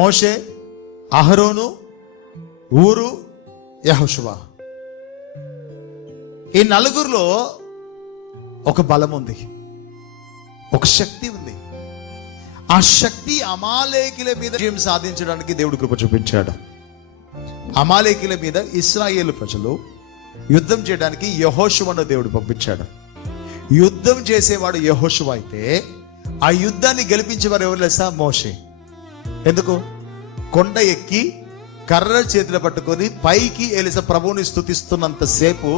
మోషే, అహరోను, ఊరు, యెహోషువ. ఈ నలుగురిలో ఒక బలం ఉంది, ఒక శక్తి ఉంది. ఆ శక్తి అమాలేకీల మీద విజయం సాధించడానికి దేవుడు కృప చూపించాడు. అమాలేకీల మీద ఇశ్రాయేలు ప్రజలు యుద్ధం చేయడానికి యెహోషువను దేవుడు పంపించాడు. యుద్ధం చేసేవాడు యెహోషువ అయితే ఆ యుద్ధాన్ని గెలిపించేవారు ఎవరు తెలుసా? మోషే. ఎందుకు? కొండ ఎక్కి కర్ర చేతిలో పట్టుకొని పైకి ఎలిస ప్రభువుని స్తుతిస్తున్నంతసేపు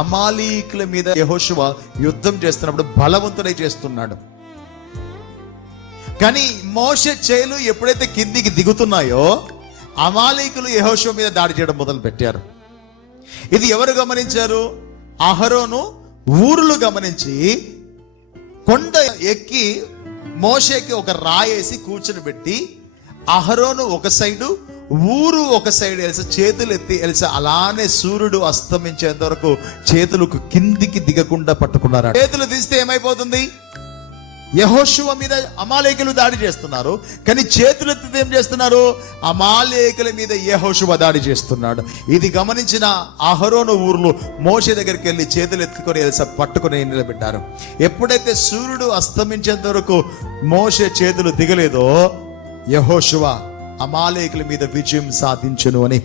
అమాలీకుల మీద యెహోషువ యుద్ధం చేస్తున్నప్పుడు బలవంతుడై చేస్తున్నాడు. కానీ మోషే చేలు ఎప్పుడైతే కిందికి దిగుతున్నాయో అమాలీకులు యెహోషువ మీద దాడి చేయడం మొదలు పెట్టారు. ఇది ఎవరు గమనించారు? అహరోను, ఊరులు గమనించి కొండ ఎక్కి మోషేకి ఒక రాయేసి కూర్చుని పెట్టి అహరోను ఒక సైడు, ఊరు ఒక సైడ్ చేతులు ఎత్తి అలానే సూర్యుడు అస్తమించేంత వరకు చేతులకు కిందికి దిగకుండా పట్టుకున్నారు. చేతులు తీస్తే ఏమైపోతుంది? యెహోషువ మీద అమాలేకులు దాడి చేస్తున్నారు, కానీ చేతులు ఎత్తితే ఏం చేస్తున్నారు? అమాలేకుల మీద యెహోషువ దాడి చేస్తున్నాడు. ఇది గమనించిన అహరోను, ఊర్లు మోషే దగ్గరికి వెళ్ళి చేతులు ఎత్తుకొని పట్టుకొని నిలబెట్టారు. ఎప్పుడైతే సూర్యుడు అస్తమించేంత వరకు మోషే చేతులు దిగలేదో యెహోషువ అమాలేకుల మీద విజయం సాధించును అని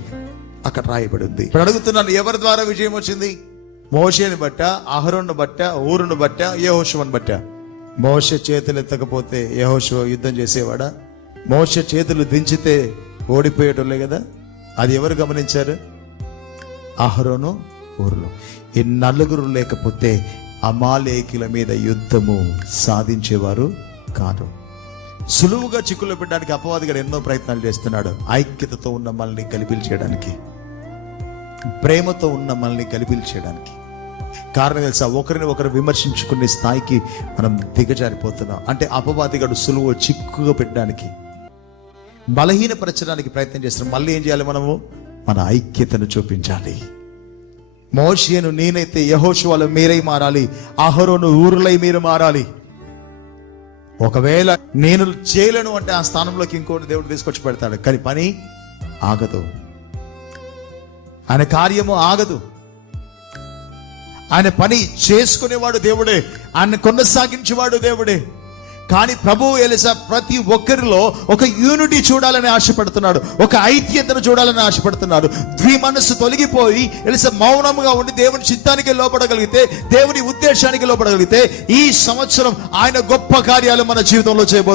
అక్కడ రాయబడి ఉంది. ఇప్పుడు అడుగుతున్నాను, ఎవరి ద్వారా విజయం వచ్చింది? మోషేని బట్ట, అహరోను బట్ట, ఊరును బట్ట, యెహోషువను బట్ట? మోషే చేతులు ఎత్తకపోతే యెహోషువ యుద్ధం చేసేవాడా? మోషే చేతులు దించితే ఓడిపోయేటోళ్ళే కదా. అది ఎవరు గమనించారు? అహరోను, ఊరులో. ఈ నలుగురు లేకపోతే అమాలేకుల మీద యుద్ధము సాధించేవారు కాదు. సులువుగా చిక్కులు పెట్టడానికి అపవాదిగాడు ఎన్నో ప్రయత్నాలు చేస్తున్నాడు. ఐక్యతతో ఉన్న మనల్ని గలిబిలి చేయడానికి, ప్రేమతో ఉన్న మనల్ని గలిబిలి చేయడానికి. కారణం తెలుసా? ఒకరిని ఒకరు విమర్శించుకునే స్థాయికి మనం దిగజారిపోతున్నాం. అంటే అపవాదిగాడు సులువు చిక్కుగా పెట్టడానికి, బలహీనపరచడానికి ప్రయత్నం చేస్తున్నాం. మళ్ళీ ఏం చేయాలి? మనము మన ఐక్యతను చూపించాలి. మోషేను నేనైతే యెహోషువలో మీరై మారాలి, అహరోను ఊరులై మీరు మారాలి. ఒకవేళ నేను చేయలేను అంటే ఆ స్థానంలోకి ఇంకోటి దేవుడు తీసుకొచ్చి పెడతాడు, కానీ పని ఆగదు, ఆయన కార్యము ఆగదు. ఆయన పని చేసుకునేవాడు దేవుడే, ఆయన కొనసాగించేవాడు దేవుడే. కానీ ప్రభువు ఎలిసా ప్రతి ఒక్కరిలో ఒక యూనిటీ చూడాలని ఆశపడుతున్నాడు, ఒక ఐక్యతను చూడాలని ఆశపడుతున్నాడు. ద్విమనస్సు తొలగిపోయి ఎలిసా మౌనంగా ఉండి దేవుని చిత్తానికి లోపడగలిగితే, దేవుని ఉద్దేశానికి లోపడగలిగితే ఈ సంవత్సరం ఆయన గొప్ప కార్యాలు మన జీవితంలో చేయబోతున్నారు.